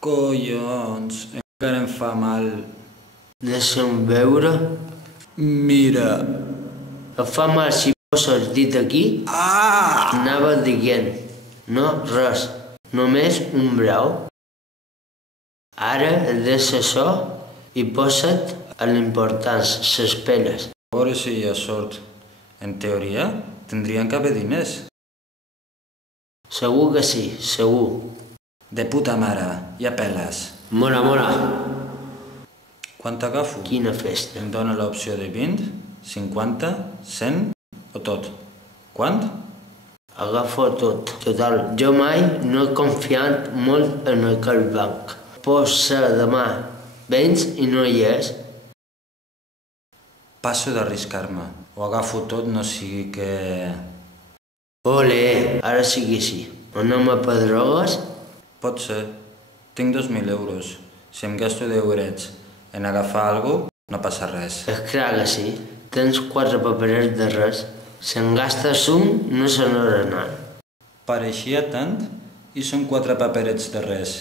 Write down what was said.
Collons, encara em fa mal. Deixa'm veure. Mira. Et fa mal si poses el dit aquí? Anava dient. No, res. Només un brau. Ara deixa això i posa't a l'important, les peles. A veure si hi ha sort. En teoria, tindrien que haver diners. Segur que sí, segur. De puta mare, ja peles. Mora. Quant t'agafo? Quina festa. Em dóna l'opció de 20, 50, 100 o tot. Quant? Agafa tot. Total, jo mai no he confiat molt en aquell banc. Pot ser demà. Vens i no hi és. Passo d'arriscar-me. Ho agafo tot, no sigui que... Ole, ara sí que sí. Anem a Pedrogues? Pot ser. Tinc 2.000 euros. Si em gasto 10 eurets en agafar alguna cosa, no passa res. És clar que sí. Tens 4 paperets de res. Si en gastes un, no se n'haurà anat. Pareixia tant i són 4 paperets de res.